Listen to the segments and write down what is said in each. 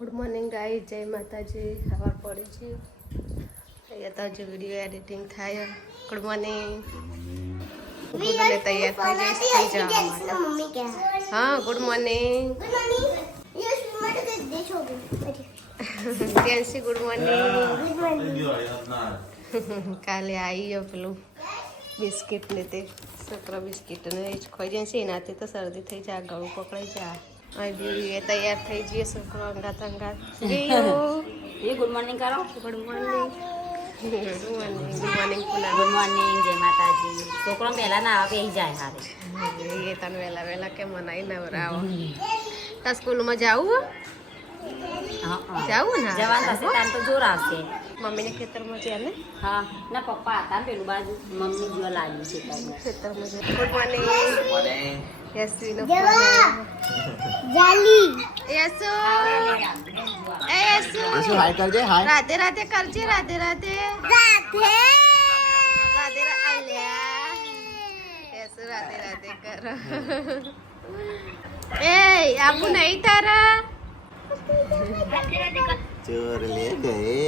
Good morning guys, જય માતાજી. સવાર પડે છે. અહીંયા તો હજુ વિડીયો એડિટિંગ થાય. Good morning. ગુડને તૈયાર થઈ જવા માટે. હા, ગુડ મોર્નિંગ. કેન્સી ગુડ મોર્નિંગ. કાલે આવી પેલું બિસ્કિટ ને તે છોકરા બિસ્કિટ ને એ જ ખોઈ જાય છે. એનાથી તો શરદી થઈ જાય, ગળું પકડાઈ જાય. એ તૈયાર થઈ જઈએ છોકરો અંગાત અંગાત. ગુડ મોર્નિંગ કરો. Good morning. Good morning. Good morning Puna. Good morning, જય માતાજી. છોકરો પહેલા ના આવે બેસી જાય હારે. એ તને વહેલા વહેલા કે મનાઈ નવરાવો. તાર સ્કૂલમાં જાવું? જાવું ને? જવાનું થશે તાર તો જોર આવશે. મમ્મીને ખેતરમાં છે ને? હા, ના પપ્પા હતા પેલું બાજુ મમ્મી જો લાગ્યું છે ખેતરમાં છે. Good morning. યસવીનો જાલી યસુ એ યસુ હાય કરજે. હાય. રાધે રાધે કરજે. રાધે રાધે સાથે રાધે અલ્યા યસુ રાધે રાધે કર. એ આપુ નહીં તારા ચોર લે ગયે.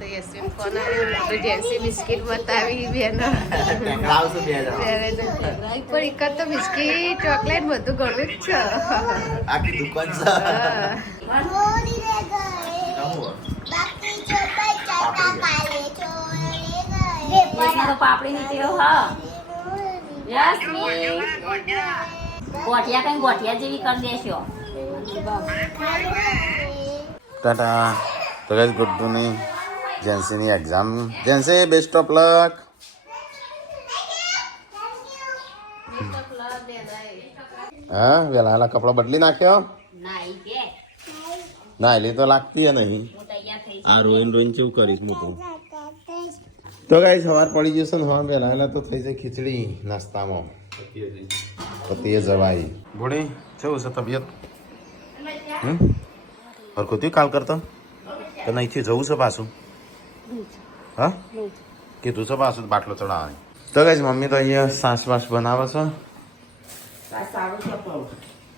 તો યસવીન ફોન આવ્યો તો જેન્સી બિસ્કિટ બતાવી બેન. ટેકરાવશું બે જણા. પણ એક તો બિસ્કિટ ચોકલેટ બધું ઘણું જ છે. આખી દુકાન છે. મોરી રે ગયે બાકી ચોપા ચાટા કાલે ચોર રે ગયે તો પાપડી નીકળ્યો. હા યસમી ગોઠિયા કઈ ગોઠિયા જેવી કરી દેશો. ટાટા. તો ગાઈસ ગુડ મોર્નિંગ. જેન્સીની exam. Jency best of luck. હા, વેલા કપડો બદલી નાખ્યો. ના ઈ કે ના એલી તો લાગતી નહીં. હું તૈયાર થઈ આ રોઈન રોઈન કેવું કરીશ હું તો. તો ગાઈસ સવાર પડી જશે ને. હા, વેલા તો થઈ જાય ખીચડી નાસ્તામાં. પતિએ જવાય. બોડી કેવું છે તબિયત? હરખું થયું કાલ કરતો તો નહીંથી જવું છે પાછું? હા, કીધું છે પાછું બાટલો ચડાવવાની. તો ગાઈસ મમ્મી તો અહીંયા સાસ વાસ બનાવે છે.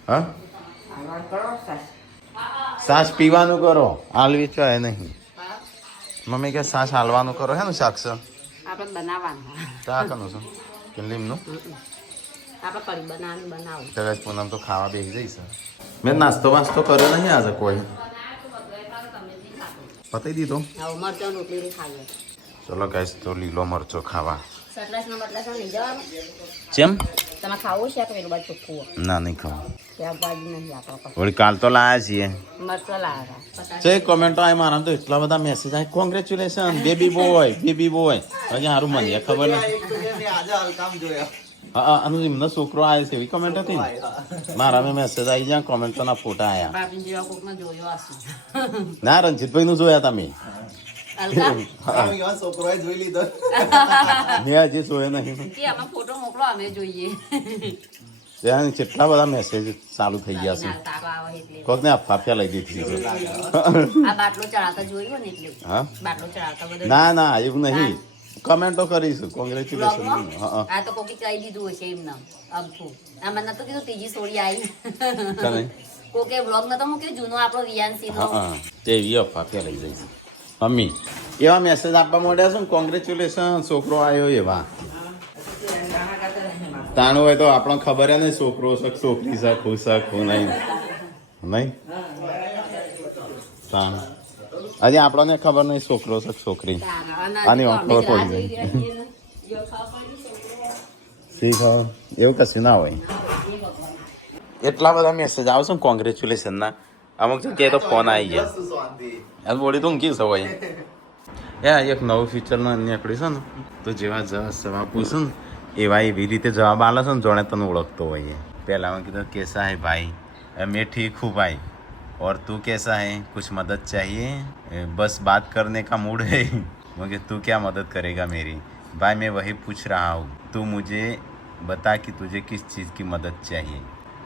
હા, સાસ પીવાનું કરો, હાલવી છે નહીં. મમ્મી કે સાસ હાલવાનું કરો. હે ને શાક છે આપણે બનાવવાનું. શાકનું છે કે લીમનું? આપણે કરી બનાવો. તો ગાઈસ પૂનમ તો ખાવા બેસી જઈશ. મેં નાસ્તો વાસ્તો કર્યો નહીં આજે કોઈ. પતી દીધો. હવે મરચો રોટલી ખાવી. ચલો ગાઈસ તો લીલો મરચો ખાવા. સટલાસનો બટલાસનો લઈ જવાનું. ચેમ? તમે ખાવું છે કે પેલું બાજુ ચોખ્ખું ના, નહીં ખાવા. ત્યાં બાજુ નહીં આપણા પાસે. વળી કાલ તો લાયા છીએ. મરચો લાવ્યા. છે કોમેન્ટો આવે મારા તો એટલા બધા મેસેજ આવે. Congratulation baby boy, baby boy. હજી સારું મને ખબર નથી. હા, અને એમનો છોકરો આવે છે એવી કમેન્ટ હતી ને. મારા મેં મેસેજ આવી જાય, કોમેન્ટોના ફોટા આવ્યા. બાપી જેવા કોકનો જોયો હશે. ના, રણજીતભાઈ નું જોયા તમે? અલકા મેં હજી જોયો નહીં. કે આમાં ફોટો મોકલો અમે જોઈએ. ત્યાં કેટલા બધા મેસેજ ચાલુ થઈ ગયા છે. ના, તાપ આવે એટલે. કોકને અફાફિયા લઈ દીધી છે. આ બાટલો ચડાવતા જોયું ને એટલે. હા, બાટલો ચડાવતા બધું. ના ના એવું નહીં. કમેન્ટો કરીશું. કોંગ્રેચ્યુલેશન. હા, આ તો કોકી કહી દીધું હશે એમને અમથું. આમાં નતું કીધું ત્રીજી સોળી આવી. કને? કોકે બ્લોગ નતો મૂક્યો જૂનો આપણો વિયાનસી નો. હા, તેવી અફાફિયા લઈ જઈશું. મમ્મી એવા મેસેજ આપવા માંડ્યા છે ને, કોંગ્રેચ્યુલેશન છોકરો આવ્યો એવા. તાણું હોય તો આપણને ખબર હે ને છોકરો છે છોકરી છે ખુશ છે ખુશ નહીં નહીં. તાણ હજી આપણને ખબર નહીં છોકરો છે છોકરી. આની ખબર પડી ગઈ. એવું કશું ના હોય. એટલા બધા મેસેજ આવશે ને કોંગ્રેચ્યુલેશન ના. અમુક જગ્યાએ તો ફોન આવી ગયા. બોડી તો ઊંઘી સવાય. એક નવું ફીચરનો નીકળ્યું છે ને, તો જેવા જવાબ પૂછું ને એવા એવી રીતે જવાબ આલે છે ને જોણે તને ઓળખતો હોય. પહેલા મેં કીધું कैसा है भाई? मैं ठीक हूँ भाई. और तू कैसा है? कुछ मदद चाहिए? बस बात करने का मूड है. मुझे तू क्या मदद करेगा मेरी? भाई मैं वही पूछ रहा हूँ. तू मुझे बता कि तुझे किस चीज़ की मदद चाहिए.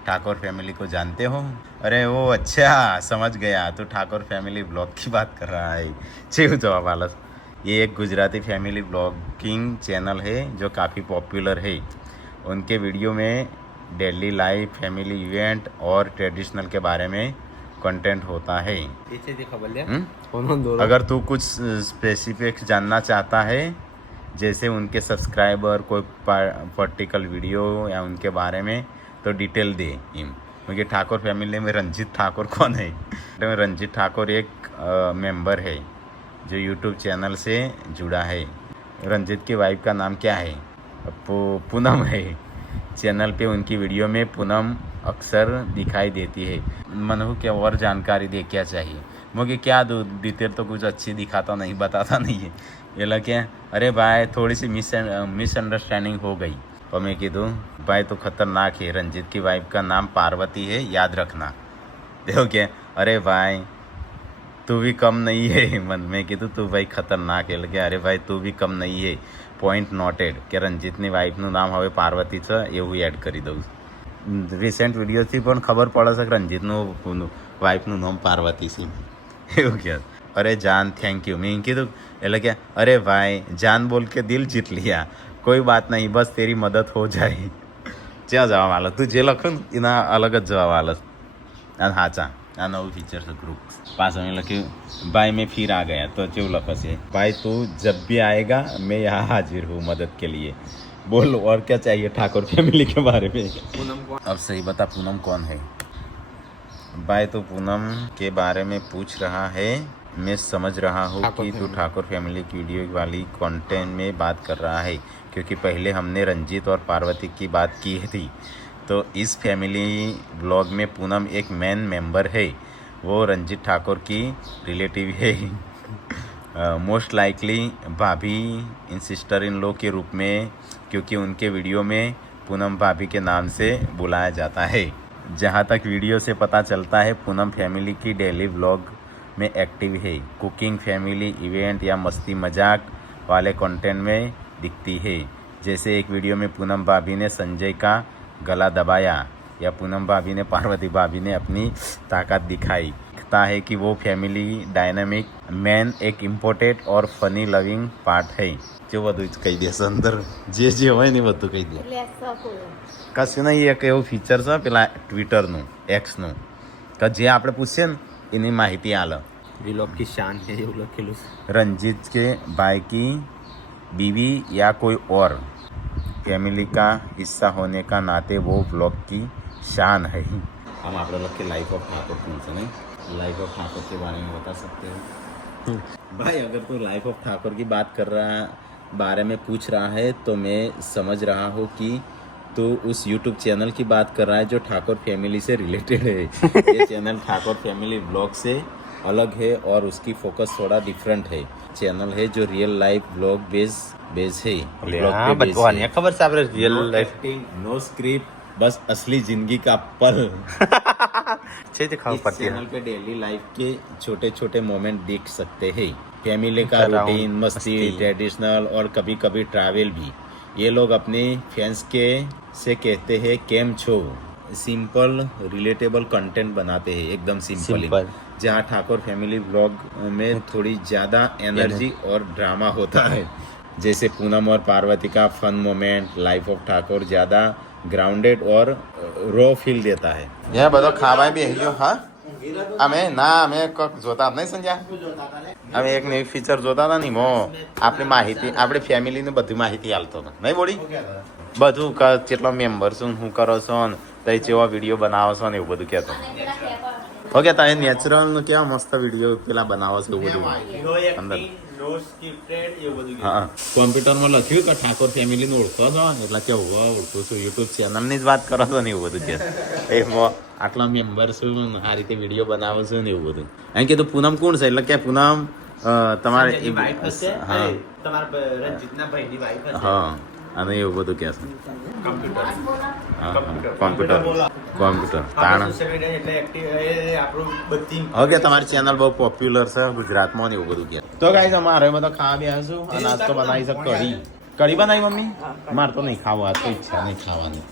ठाकुर फैमिली को जानते हो? अरे वो अच्छा समझ गया. तो ठाकुर फैमिली ब्लॉग की बात कर रहा है. चलो जवाब आलस. ये एक गुजराती फैमिली ब्लॉगिंग चैनल है जो काफ़ी पॉपुलर है. उनके वीडियो में डेली लाइफ, फैमिली इवेंट और ट्रेडिशनल के बारे में कंटेंट होता है। अगर तू कुछ स्पेसिफिक जानना चाहता है, जैसे उनके सब्सक्राइबर, कोई पर्टिकुलर वीडियो या उनके बारे में, तो डिटेल दे हिम। क्योंकि ठाकुर फैमिली में रंजीत ठाकुर कौन है? तो रंजीत ठाकुर एक मेंबर है जो यूट्यूब चैनल से जुड़ा है। रंजीत की वाइफ का नाम क्या है? पूनम है। चैनल पे उनकी वीडियो में पूनम अक्सर दिखाई देती है। मनहू क्या और जानकारी दे, क्या चाहिए मुझे? क्या दो डिटेल तो कुछ अच्छी दिखाता नहीं, बताता नहीं है। ये लग क्या, अरे भाई थोड़ी सी मिसअंडरस्टैंडिंग हो गई। और मैं कह दूँ भाई तो खतरनाक है। रंजीत की वाइफ का नाम पार्वती है, याद रखना। देखो क्या, अरे भाई तू भी कम नहीं है। मन में કીધું તું ભાઈ ખતરનાક એટલે કે અરે ભાઈ તું બી કમ નહીં है। પોઈન્ટ નોટેડ કે રંજીતની વાઈફનું નામ હવે પાર્વતી છે એવું એડ કરી દઉં। રિસેન્ટ વિડીયોથી પણ ખબર પડે છે કે રંજીતનું વાઈફનું નામ પાર્વતી છે એવું કહે। અરે જાન થેન્ક યુ। મેં કીધું એટલે કે અરે ભાઈ જાન બોલ के दिल जीत लिया, कोई बात नहीं, बस तेरी मदद हो जाए। क्या जवाब आलो? तू जे लखो एना अलग જ જવાબ આલે। અને સાચા આ નવું ફીચર છે ગ્રુપ पास में लखे भाई मैं फिर आ गया। तो क्यों लखा से भाई तू जब भी आएगा मैं यहाँ हाजिर हूँ मदद के लिए। बोल और क्या चाहिए ठाकुर फैमिली के बारे में? अब सही बता पूनम कौन है? भाई तो पूनम के बारे में पूछ रहा है। मैं समझ रहा हूँ कि तू ठाकुर फैमिली की वीडियो वाली कंटेंट में बात कर रहा है, क्योंकि पहले हमने रंजीत और पार्वती की बात की थी। तो इस फैमिली ब्लॉग में पूनम एक मेन मेंबर है। वो रंजीत ठाकुर की रिलेटिव है। मोस्ट लाइकली भाभी इन सिस्टर इन लॉ के रूप में, क्योंकि उनके वीडियो में पूनम भाभी के नाम से बुलाया जाता है। जहाँ तक वीडियो से पता चलता है पूनम फैमिली की डेली व्लॉग में एक्टिव है। कुकिंग, फैमिली इवेंट या मस्ती मजाक वाले कंटेंट में दिखती है। जैसे एक वीडियो में पूनम भाभी ने संजय का गला दबाया, या पूनम भाभी ने पार्वती भाभी ने अपनी ताकत दिखाई। दिखता है कि वो फैमिली डायनामिक मैन एक इम्पोर्टेंट और फनी लविंग पार्ट है। जो બધું જ કહી દેશે અંદર જે હોય ને બધું કહી દે। કશું નહીં, એક એવું ફીચર છે પેલા ટ્વિટરનું, એક્સનું, કે જે આપણે પૂછીએ ને એની માહિતી આલે। व्लॉग की शान है એવું લખેલું છે। रंजीत के भाई की बीवी या कोई और फैमिली का हिस्सा होने का नाते वो व्लॉग की शान है। हम आप लोग के लाइफ ऑफ ठाकुर कौन सा नहीं, लाइफ ऑफ ठाकुर के बारे में बता सकते हो? भाई अगर तू लाइफ ऑफ ठाकुर की बात कर रहा बारे में पूछ रहा है तो मैं समझ रहा हूँ कि तो उस YouTube चैनल की बात कर रहा है जो ठाकुर फैमिली से रिलेटेड है। ये चैनल ठाकुर फैमिली ब्लॉग से अलग है और उसकी फोकस थोड़ा डिफरेंट है। चैनल है जो रियल लाइफ ब्लॉग बेस है। हाँ बटवान है, खबर से आपने रियल लाइफ नो स्क्रिप्ट, बस असली जिंदगी का पल। अच्छे दिखाओ इस पड़ती चैनल है। पे डेली लाइफ के छोटे छोटे मोमेंट देख सकते हैं। फैमिली का रूटीन, मस्ती, ट्रेडिशनल और कभी कभी ट्रैवल भी। ये लोग अपने फैंस के से कहते हैं केम छो। सिंपल रिलेटेबल कंटेंट बनाते हैं, एकदम सिंपल। जहाँ ठाकुर फैमिली ब्लॉग में थोड़ी ज़्यादा एनर्जी और ड्रामा होता है। जैसे पूनम और पार्वती का fun moment, life of Thakur ज़्यादा ग्राउंडेड और रो फील देता है। यह બધો ખાવા બેહ્યો હા અમે ના અમે જોતા નહીં સંજ્યા અમે એક નવી ફીચર જોતા હતા ને મો આપણી માહિતી આપણી ફેમિલીની બધી માહિતી આલતો હતો નહીં બોડી બધું કેટલા મેમ્બર છું શું કરો છો ને તઈ કેવા વિડીયો બનાવો છો ને એવું બધું કહેતો ઓકે તમે નેચરલ કેવા મસ્ત વિડીયો પેલા બનાવો છો એવું બધું અંદર હા કોમ્પ્યુટરમાં લખ્યું કે ઠાકોર ફેમિલીને ઓળખો છો એટલે કેવું ઓળખું છું યુટ્યુબ ચેનલની જ વાત કરો છો ને એવું બધું કે એ આટલા મેમ્બર છું આ રીતે વિડીયો બનાવો છો ને એવું બધું એમ કીધું પૂનમ કોણ છે એટલે કે પૂનમ તમારે હા હા અને એવું બધું કહે છે કોમ્પ્યુટર તાણ ઓકે તમારી ચેનલ બહુ પોપ્યુલર છે ગુજરાતમાં ને એવું બધું કહે તો ગાઈસ અમારે તો ખાવા બેસું અને નાસ્તો બનાવી છે કઢી બનાવી મમ્મી મારે તો નહીં ખાવા આ તો ઈચ્છા નહીં ખાવાની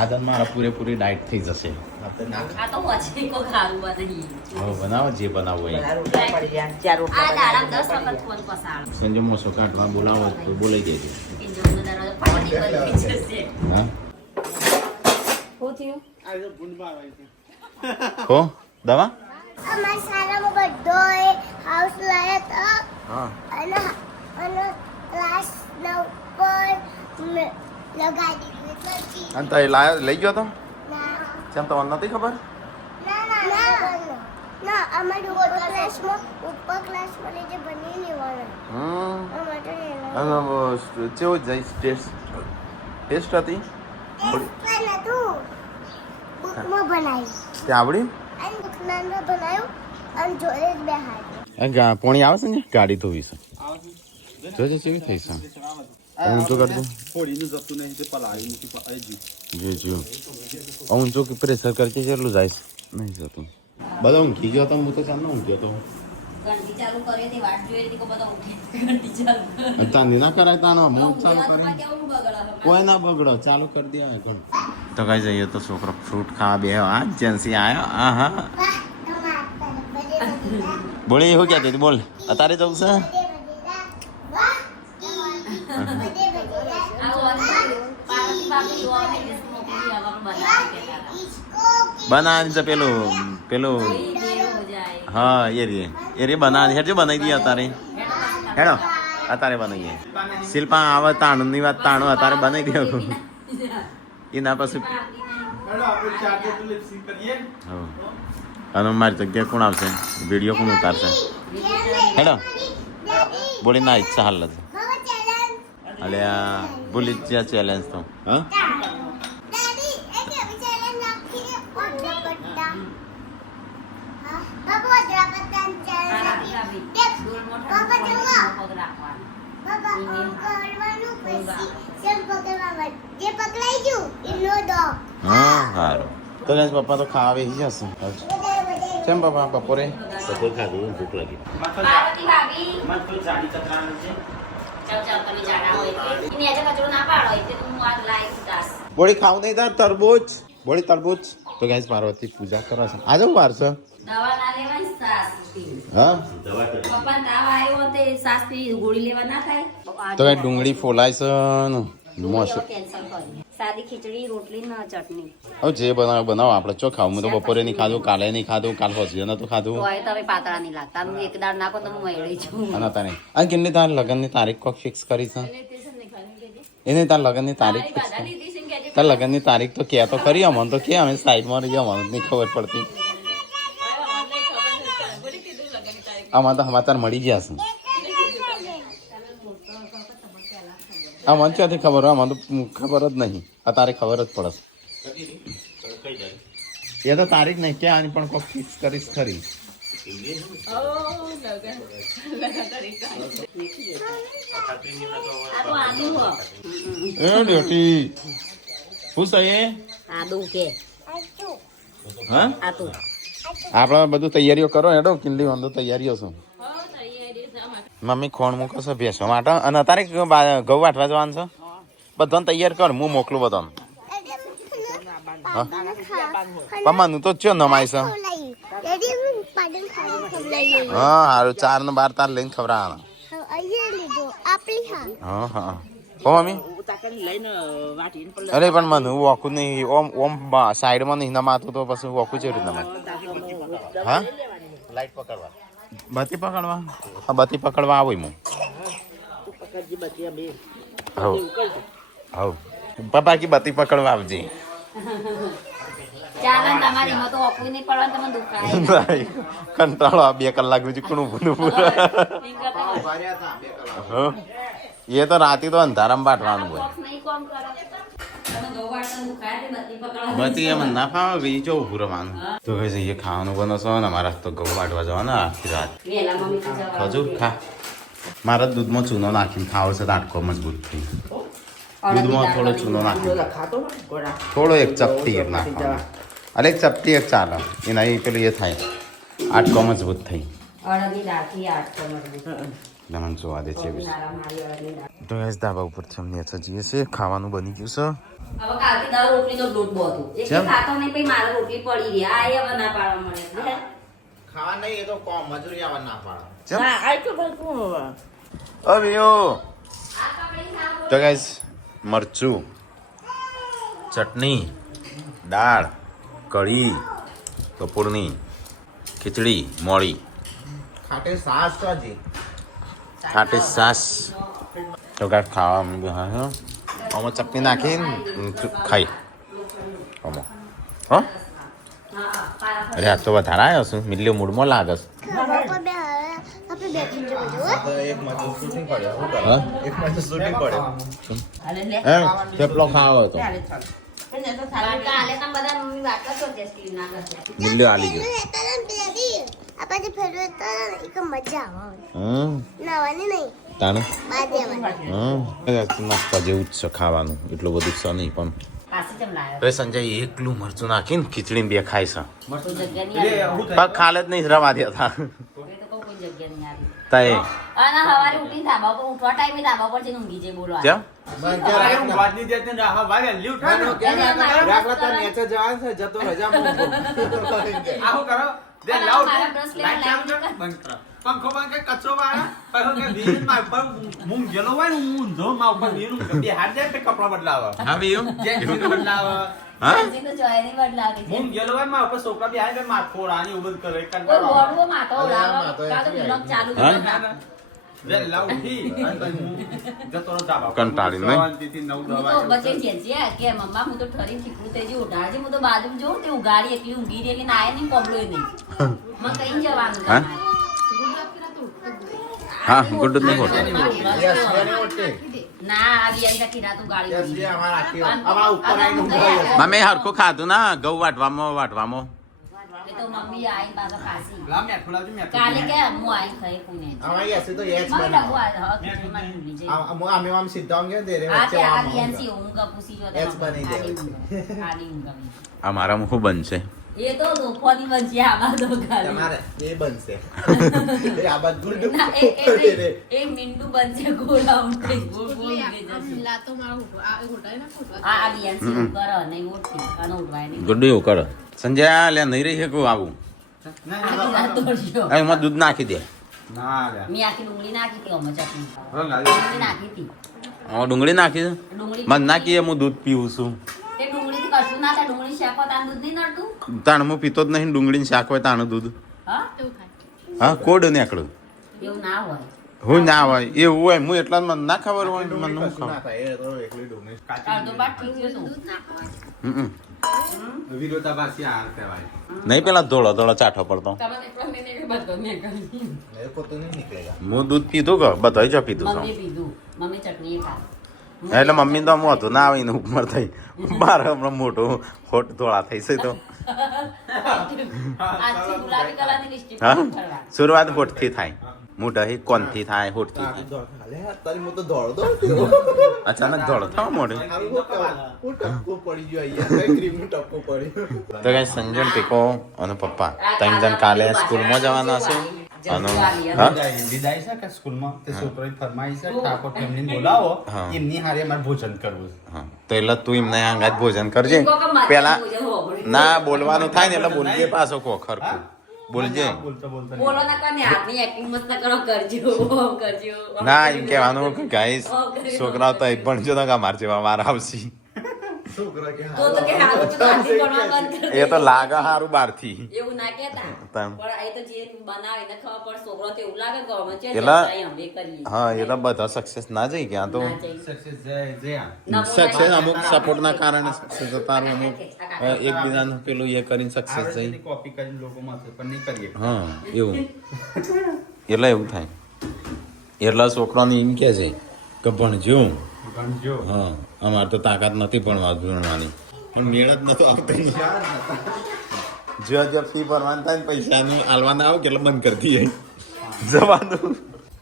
આજે મારા પૂરેપૂરી ડાયટ થઈ જશે આ તો પછી કો ખાવું નહીં હવે બનાવો જે બનાવવું હોય આ દાડા 10 વખત ફોન પસાડો સંજય મોસો કાઢવા બોલાવો તો બોલાઈ દેજો એ જોનો દરવાજો ફાટી ગયો છે હા હો થયું હો દવા અમારા શાળામાં બધો હાઉસ લાયા હતા હા અને ક્લાસના ઉપર લગાડી દીધું પછી અને તઈ લાયા લઈ ગયો તો ના કેમ તમને નથી ખબર ના અમારી ઉપર ક્લાસમાં જે બની લેવાનું અમારે કેવું જાય ટેસ્ટ હતી પણ હતું બુકમાં બનાવ્યું તે આવડી અને બુકમાં બનાવ્યું અને જોડે જ બેહાડ્યું પોણી આવે છે ને ગાડી ધોવી છે જોજે કેવી થઈ છે ઊંચો કરજો જી ઊંચો પ્રેશર કરકે કેટલું જાય છે નહીં જતું બધા ઊંઘી ગયો તો હું તો ચાલ ઊંઘ્યો તો ઘંટી ચાલુ કરી હતી વાટ જોઈ હતી કે બધા ઉઠે ઘંટી ચાલુ ચાંદી ના કરાય તાનો હું ચાલુ કરી કેવું બગડા કોઈ ના બગડો ચાલુ કરી દે તો કઈ જઈએ તો છોકરો ફ્રૂટ ખાવા બે આ જેન્સી આવ્યો આ હા બોલે એવું ક્યાં હતી બોલ અત્યારે જવું છે બનાવી છે પેલું હા એ રે બનાવી હેડજો બનાવી દઈએ અત્યારે હેડો અત્યારે બનાવીએ શિલ્પા આવે તાણું ની વાત તાણું અત્યારે બનાવી દે એના પછી અને મારી જગ્યાએ કોણ આવશે વિડીયો કોણ ઉતારશે હેડો બોલી ના ઈચ્છા હાલ નથી અલે બોલી જ્યાં ચેલેન્જ તો હા હા સારું તો ગાઈસ પપ્પા તો ખાવા બેસી જશે કેમ પપ્પા બપોરે ખાધું ભૂખ લાગી પાર્વતી ભાભી ચાલ ચાલ તમે જાડા હોય એટલે એની આજે કચરો ના પાડો એટલે હું આ લાઈવ તાસ બોડી ખાવું નહીં તાર તરબૂચ બોડી તરબૂચ તો ગાઈસ પાર્વતી પૂજા કરે છે આજે વાર છે દવા ના લેવાની સાસ પી હા પપ્પા તાવ આવ્યો તે સાસ પી ગોળી લેવા ના થાય તો ગાઈસ ડુંગળી ફોલાય છે ને મોસ કેન્સલ કરી સાદી ખીચડી રોટલી ને ચટણી હવે જે બનાવો આપણે ચો ખાવું મેં તો બપોરે નહીં ખાધું કાલે નહીં ખાધું કાલ હોસ્યો નતું ખાધું તો હવે તમે પાતળા નહીં લાગતા હું એક દાળ નાખો તો હું મળી છું અને તારે અને કેટલી તાર લગ્નની તારીખ કોક ફિક્સ કરી છે એને તાર લગ્નની તારીખ ફિક્સ કરી તાર લગ્નની તારીખ તો કે તો ખરી અમને તો કે અમે સાઈડમાં રહીએ અમને નહીં ખબર પડતી આમાં તો સમાચાર મળી ગયા છે આ મને ક્યાંથી ખબર હોય મને તો ખબર જ નહીં આ તારે ખબર જ પડે એ તો તારીખ નહીં ક્યાં આની પણ કોક ફિક્સ કરીશ ખરી એ ડ્યુટી શું છે આદુ કે હા આદુ આપણે બધું તૈયારીઓ કરો હેડો કિલ્લી વાંધો તૈયારીઓ છે મમ્મી ખોણ મૂકો છો ભેંસો માટે અને અત્યારે ઘઉં વાટવા જવાનું છે બધાને તૈયાર કર હું મોકલું બધાને હા મમ્માનું તો ચો નમાય છે હા સારું 4 ને 12 તાર લઈને ખવડાવવાના હા હા હો મમ્મી અરે પણ મને વોકું નહીં ઓમ ઓમ સાઈડમાં નહીં નમાતું તો પછી વોકું છે નમાય હા લાઈટ પકડવા બત્તી પકડવા હા બત્તી પકડવા આવું હું હવ પપ્પા કી બત્તી પકડવા આવજે ચાલો તમારી માં તો ઓપવી નહીં પડવાનું તમને દુખાય કંટાળો આ 2 કલાક સુધી કોણ ઊભું એ તો રાતે તો અંધારામાં બાટવાનું હોય નહીં કોમ કરો તમે ગૌવાડતા દુખાય તે બત્તી પકડવા બત્તી એમ ના ફાવે એ જો ઊભું રહેવાનું તો કઈ એ ખાવાનું બનાવશો ને અમારા તો ઘઉં વાટવા જવાના આખી રાત વેલા મમ્મી તો જવા ખજૂર ખા મારા દૂધમાં ચૂનો નાખીને ખાવો છે તો આટકો મજબૂત થઈ દૂધમાં થોડો ચૂનો નાખી થોડો એક ચપટી એક નાખવાનો અરે એક ચપટી એક ચાલે એના એ પેલું એ થાય આટકો મજબૂત થઈ અડદની દાળથી આઠ કમર મને જોવા દે છે નારા મારી અડદની દાળ તો ગેસ ધાબા ઉપરથી અમને જઈએ છે ખાવાનું બની ગયું છે હવે કાલથી દાળ રોટલીનો લોટ બહુ હતું એટલે ખાતો નહીં પછી મારે રોટલી પડી રહી આ હવે ના પાડવા મળે ખાવા નહીં એ તો કોમ મજૂરી આવવા ના પાડે હા આ તો ભરપૂર અવિયો તો ગાઈસ મરચું ચટણી દાળ કઢી કપૂરની ખીચડી મોળી ખાટે સાસ તો હજી. ખાટી છાશ તો કાંઈક ખાવા હા હા આમાં ચટણી નાખીને ખાઈ આમાં હો અરે આ તો વધારે આવ્યો છું મિલ્લી મૂડમાં લાગે છે આપણે બેઠી જવું જોઈએ. તો એક મજૂર શૂટિંગ પડ્યો શું કરે? હા એક મજૂર શૂટિંગ પડ્યો. એમ થેપલો ખાવો હતો કાલે તમે બધા મમ્મી વાત કરશો કે સ્ટીલ ના કરશે મિલ્લી આલી ગયો આપણે ફેરવે તો એક મજા આવે હમ નાવાની નહીં તાને બાદ દેવાની. નાસ્તા જેવું જ છે ખાવાનું એટલું બધું છે નહીં પણ પાછી કેમ લાવ્યો હવે સંજય એકલું મરચું નાખીને ખીચડી બે ખાય છે કોઈ જગ્યા નહીં આવી પગ ખાલે જ નહીં રવા દે હતા એ તો કહું કોઈ જગ્યા નહીં આવી તાય અને સવારે ઉઠીને ધાબા પર ઉઠવા ટાઈમે ધાબા પર જઈને ઊંઘી જાય બોલવા કેમ રાખલા તાર નેચે જવાનું છે જતો રજામાં ઊંઘો. મારા બ્રશ લેવા લાવી પંખો બંધ કે કચરો વાળા પંખો કે વીર માં પર મું ગેલો હોય ને હું જો માં ઉપર વીર બે હાથ દે કે કપડા બદલાવા હા બીયું જે વીર બદલાવા હા હજી તો જોઈ નહીં બદલાવી છે મું ગેલો હોય માં ઉપર છોકરા બે હાથ માં ફોડાની ઉબદ કરે કોઈ કંટાળો બોડવો માતો ઉડાવો કાં તો બ્લોગ ચાલુ કરતા જે લાઉઠી જતો નો જાબા કંટાળી નહીં? શાંતિથી 9 હું તો બચે છે કે મમ્મા હું તો ઠરી ઠીકરું થઈ ગયું ઉડાડજે હું તો બાજુ જોઉં તે ઉગાડી એકલી ઊંઘી રહી કે નાય નહીં કોબળોય નહીં મને કઈ જવાનું હા? તમારે. હા ગુડ નહીં ખોટું ના આવી આવી કીધા તું ગાડી યસ, જે અમારા આખી અમારા ઉપર આવીને ઊંઘો. મમ્મી હરખું ખાધું ના ઘઉં વાટવામાં એ તો મમ્મી આઈ પાછા ખાસી લા મે ખોલાવજો મે કાલે કે હું આઈ ખાઈ પુણે અમારા યસે તો યસ મને બનાવો. ડબુ આ ખીચડીમાં ભૂલી જાય. અમે આમ સીધા ઊંઘે ને આ કે આ વચ્ચે આમ રિયાન્સી ઊંઘ પૂછી જો એજ બની જાય. આડી ઊંઘ આવી. આ મારા મુખું બનશે એ તો દોફોની બનશે આમાં તો ખાલી તમારે એ બનશે એ આ બધું ના, પડી રે. એ મીંડું બનશે ગોળા ઊંઘે ગોળ ગોળ ઊંઘે જશે. આ રિયાન્સી ઊંઘ કરે નહીં ઉઠતી અને ઉઠવાય નહીં. ગુડ એવું કરો સંજય લે નહીં રહી શકું આવું આખી રાત દોડ્યો. હવે એમાં દૂધ નાખી દે ના લે મેં આખી ડુંગળી નાખી હતી આમાં ચટણી રંગ ડુંગળી નાખી હતી આમાં ડુંગળી નાખી દે ડુંગળી મને નાખીએ હું દૂધ પીવું છું તે ડુંગળીથી કશું ના થાય ડુંગળી શેકો તાર દૂધ નહીં નડતું તાણ હું પીતો જ નહીં ડુંગળીને શાક હોય તાણું દૂધ હા હા કોડ નીકળું એવું ના હોય હું ના હોય એવું હોય હું એટલા મને ના ખબર હોય મને હું કશું ના ખાઉં થાય, એ તો એકલી ડુંગળી. અડધો પાટ ઠીક છે તું હમ. વિરોધાભાસી આ કહેવાય નહીં પેલા ધોળો ધોળો ચાઠો પડતો તમે એટલો મેં નહીં બધો મેં કર્યું મેરે કો તો નહીં નીકળેગા. હું દૂધ પીધું કે બધા જ પીધું છું મમ્મી પીધું મમ્મી ચટણી એ ખા એટલે મમ્મી તો હું હતું ના આવીને ઉપમર થઈ મારે હમણાં મોટું હોટ ધોળા થઈ છે તો આજથી ગુલાબી કલરની લિપસ્ટિક હા કરવા શરૂઆત હોઠથી થાય મોઢા હી કોનથી થાય હોઠથી આ થાય દોડ. અલે, તારી મોં તો દોડતો થયો. અચાનક ધોળો થયો મોઢે હારું હું ટપકો પડી ગયો અહીંયા. કઈ ક્રીમનું ટપકો પડ્યું. તો કઈ સંજન પીકો અને પપ્પા ત્રણ જણ કાલે સ્કૂલમાં જવાના છે અને હા વિદાય છે કે સ્કૂલમાં તે છોકરોએ ફરમાઈ છે ઠાકોર ફેમિલીને બોલાવો હા. એમની હારે અમારે ભોજન કરવું છે હા તો એટલે તું એમને આંગાત ભોજન કરજે પેલા ના બોલવાનું થાય ને એટલે બોલજે પાછો કો ખરખું બોલજે બોલતો બોલતો બોલો ના કને આપની એક્ટિંગ મત ના કરો કરજો કરજો ના એમ કહેવાનું કે ગાઈસ છોકરાઓ તો એક પણ જો તો માર જેવા વાર આવશે છોકરા કે તો કે હારું તો આથી ભણવા બંધ કરી એ તો લાગે હારું બારથી એવું ના કહેતા તામ. પણ એ તો જે બનાવે ને ખબર પણ છોકરો તો એવું લાગે કે અમે છે એલા- અમે કરીએ હા એટલે બધા સક્સેસ ના જઈ ગયા તો ના જઈએ. સક્સેસ જય જય સક્સેસ અમુક સપોર્ટ ના કારણે સક્સેસ જતા રહે અમુક એકબીજાનું પેલું એ કરીને સક્સેસ જઈ કોપી કરીને લોકોમાં છે પણ નહીં કરીએ હા એવું એટલે એવું થાય એટલે છોકરાને એમ કે છે કે ભણજો ગણજો હા અમારે તો તાકાત નથી ભણવાની પણ મેળ જ નતો આવતો જો ફી ભરવાનું થાય ને પૈસાનું આલવાના આવે એટલે બંધ કરી દઈએ જવાનું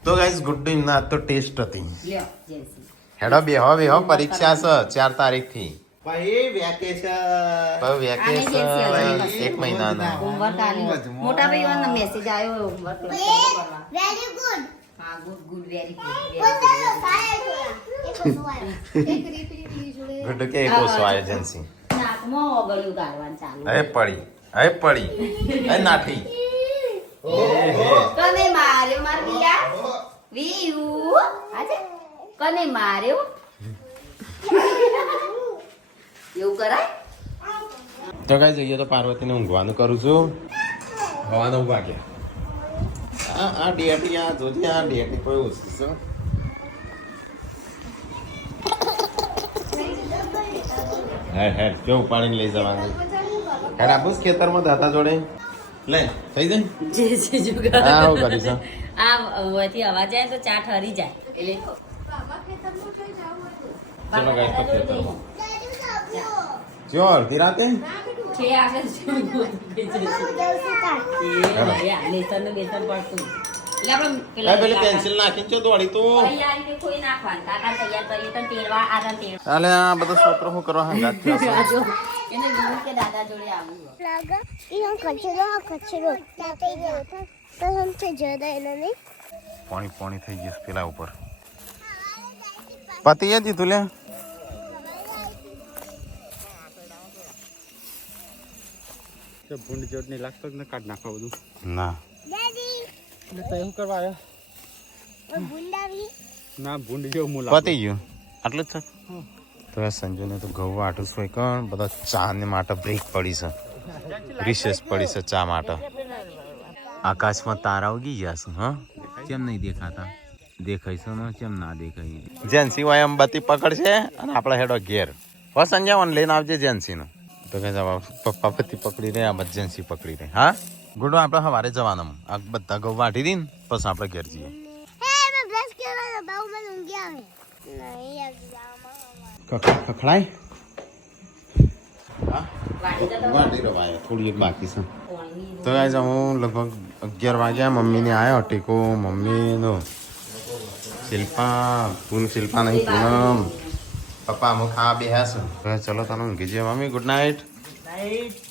તો ગાઈસ ગુડ ડે ના તો ટેસ્ટ હતી લ્યો જેન્સી હેડો બે હો પરીક્ષા છે 4 તારીખથી ભાઈ વેકેશન. વેકેશન એક મહિનાનું હોમવર્ક આલી મોટા ભાઈઓનો મેસેજ આવ્યો હોમવર્ક વેરી ગુડ હા ગુડ વેરી પોતાનો સાય જોડા એક ગુડ કે કોસો એજન્સી નાકમાં ઓગળ્યું ગાળવાનું ચાલુ હવે પડી નાઠી કને માર્યો માર વિયા વિયુ આજે કને માર્યો એવું કરાય તો કઈ જઈએ તો પાર્વતીને ઊંઘવાનું કરું છું હવા 9 વાગ્યા આ ડેટી આ જોતી આ ડેટી કોઈ ઓછી છે હેડ કેવું પાણી લઈ જવાનું હેડ આપું ખેતરમાં દાતા જોડે લે થઈ જાય જે જુગાડ હા હું કરીશ આ વથી અવાજ આવે તો ચા ઠરી જાય એટલે ચલો ગાઈસ તો ખેતરમાં જો અડધી રાતે છે આગળ લેસન બેસન પડતું એટલે આપણે પેલી પેન્સિલ નાખીને ચો દોડી તું તૈયારી કે કોઈ નાખવાનું કાકા તૈયાર કરીએ તો તેડવા આદન તેડવા અલે આ બધો છોકરો શું કરવા હંગાત થયો છે એને કીધું કે દાદા જોડે આવું લાગે ઈ કચરો તાપી ગયો તો હમ છે જરા એને નહીં પાણી થઈ ગયું પેલા ઉપર પતિ એ દીધું લે ભૂંડ જોડ નહીં લાગતો ને કાઢ નાખવા બધું ના દાદી એટલે તો એવું કરવા આવ્યો ભૂંડાવી ના ભૂંડ જેવું મુલા પતી ગયું આટલું જ છે તો આ સંજુને તો ઘઉં વાટું છે કણ બધા ચા ને માટે બ્રેક પડી છે રિસેસ પડી છે ચા માટે આકાશમાં તારા ઉગી ગયા છે હા કેમ નહીં દેખાતા દેખાય છે ને કેમ ના દેખાય જેન્સી હોય એમ બત્તી પકડશે અને આપણે હેડો ઘેર હો સંજયવાન લઈને આવજે જેન્સીનું તો કે જવાબ પપ્પા બત્તી પકડી રહે આ બધી જેન્સી પકડી રહે હા ગુડો આપણે સવારે જવાનું આ બધા ઘઉં વાટી દઈને પછી આપણે ઘેર જઈએ હે મે બ્રશ કર્યો બાઉ મને ઊંઘી આવે નહીં એક્ઝામ ખખડાય હા વાડી જતો વાટી રવાય થોડી એક બાકી છે તો ગાઈસ હું લગભગ 11 વાગ્યા મમ્મીને આવ્યો ટેકો મમ્મીનો શિલ્પા શિલ્પા નહીં પૂનમ પપ્પા અમુક ખાવા બેહ્યા છે ચલો તને ઊંઘી જઈએ મમ્મી ગુડ નાઇટ રાઈટ